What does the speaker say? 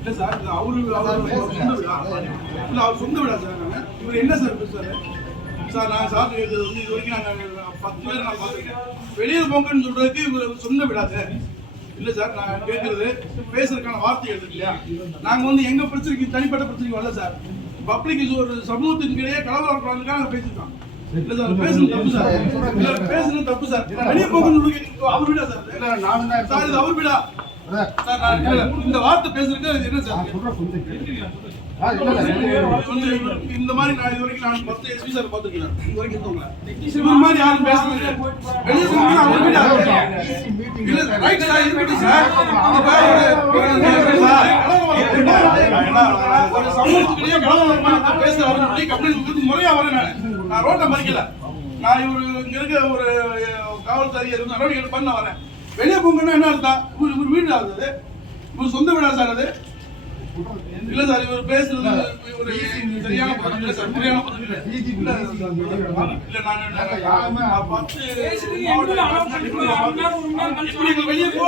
இல்ல சார் அவரு சொந்த விடா சார். இவர் என்ன சார் பேசுறாரு சார்? நான் சார் இது வரைக்கும் நாங்கள் 10 பேர் நான் பார்த்துருக்கேன். வெளியே போங்கன்னு சொல்றதுக்கு இவர் சொந்த விடாது இல்ல சார். நான் கேட்கறது பேசுறதுக்கான வார்த்தைகள் இருக்கு இல்லையா? நாங்க வந்து எங்க பிரச்சனைக்கு தனிப்பட்ட பிரச்சனைக்கு வரல சார். பப்ளிக் ஒரு சமூகத்தின் கிடையே கலவரம் வரலாம்னு பேசிருக்காங்க. இல்ல சார் பேசுறது தப்பு சார். இல்ல பேசுறது தப்பு சார். வெளியே போங்கன்னு அவர் விடா சார். சார் இது அவர் விடா சார். நான் இந்த வார்த்தை பேசுறதுக்கு என்ன சார்? இந்த மாதிரி நான் இது வரைக்கும் நான் 10 எஸ்பி சார் பார்த்துருக்கேன். இது வரைக்கும் இருந்தவங்க இந்த மாதிரி யாரும் பேசுறது வெளியே போங்க அவர் விடா இல்ல ரைட் சார். இருக்கு சார். ஒரு சமூகத்துக்குள்ளேயே கலவரம் பேசுற அவருக்கு கம்ப்ளைண்ட் முறையா வரேன். நான் ரோட்டை மறிக்கல. நான் இவரு இங்க இருக்க ஒரு காவல்துறை நடவடிக்கை பண்ண வரேன். வெளியே போங்கன்னா என்ன அர்த்தம்? இவர் வீடு ஆகுது, இவர் சொந்த வீடா சார் அது? இல்ல சார் இவர் பேசுறது ஒரு சரியான பதில் இல்ல சார். முறையான பதில் இல்ல. இல்ல நான் வெளியே போ